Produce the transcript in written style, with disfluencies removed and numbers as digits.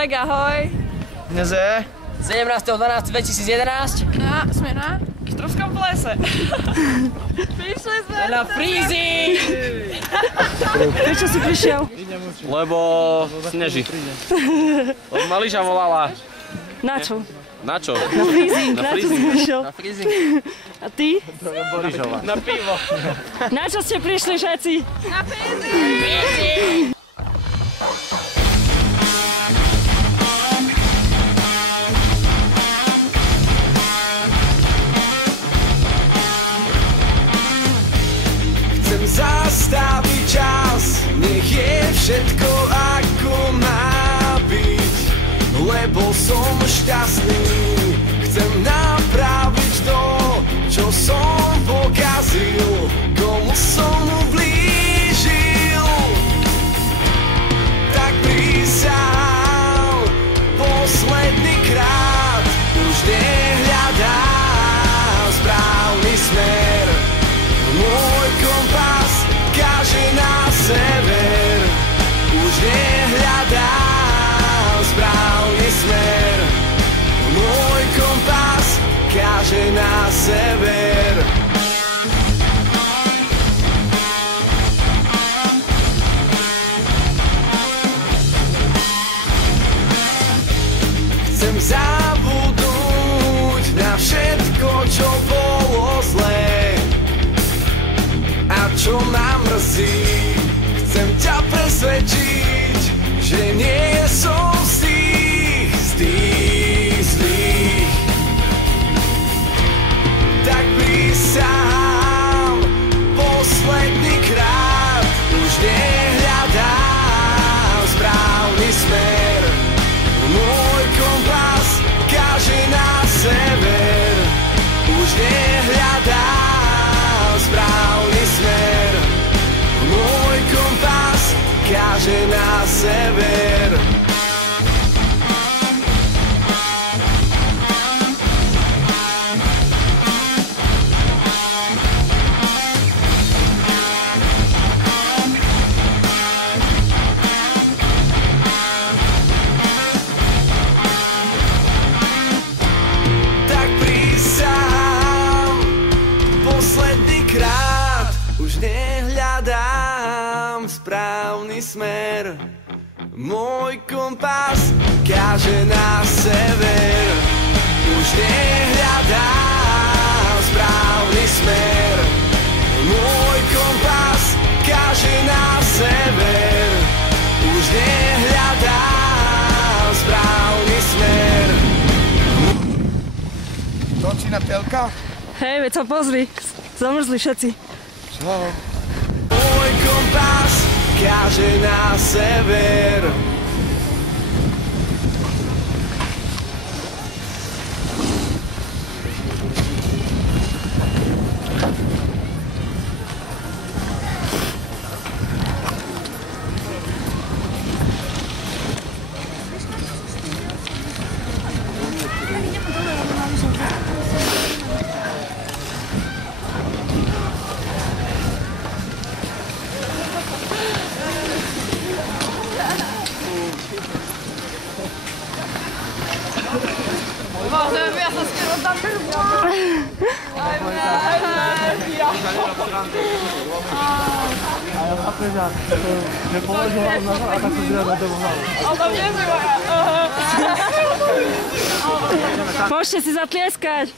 Tak ahoj. Dnes je 17.12.2011. No, sme na Štrovskom plese. Prišli sme na Freezy! Prečo si prišiel? lebo sneží. Lebo Mališa volala. Na čo? Na čo? Na Freezy. Na Na čo Freezy. si prišiel? Na Freezy. A ty? Na pivo. Na čo ste prišli všetci? Na Freezy! Chcem zastaviť čas, nech je všetko ako má byť, lebo som šťastný. Chcem napraviť to, čo som pokazil, komu som ublížil. Tak prísahám posledný krát, už nehľadám správny smer. Môj kompas káže na sever, už nehľadám správny smer. Môj kompas káže na sever. Chcem zabudnúť na všetko, čo bolo zlé a čo ma mrzí. Chcem ťa presvedčiť, že nie som z tých zlých. Tak prísahám posledný krát, už nehľadám správny smer. Môj kompas káže na sever, už nehľadám správny smer. Môj kompas káže na sever. Tak prísahám posledný krát, už nehľadám správny smer. Môj kompas káže na sever, už nehľadám správny smer. Môj kompas káže na sever, už nehľadám správny smer. Točí na telka? Hej, veď sa pozri. Zamrzli všetci. Čo? Môj kompas káže na sever. Môžete si zatlieskať.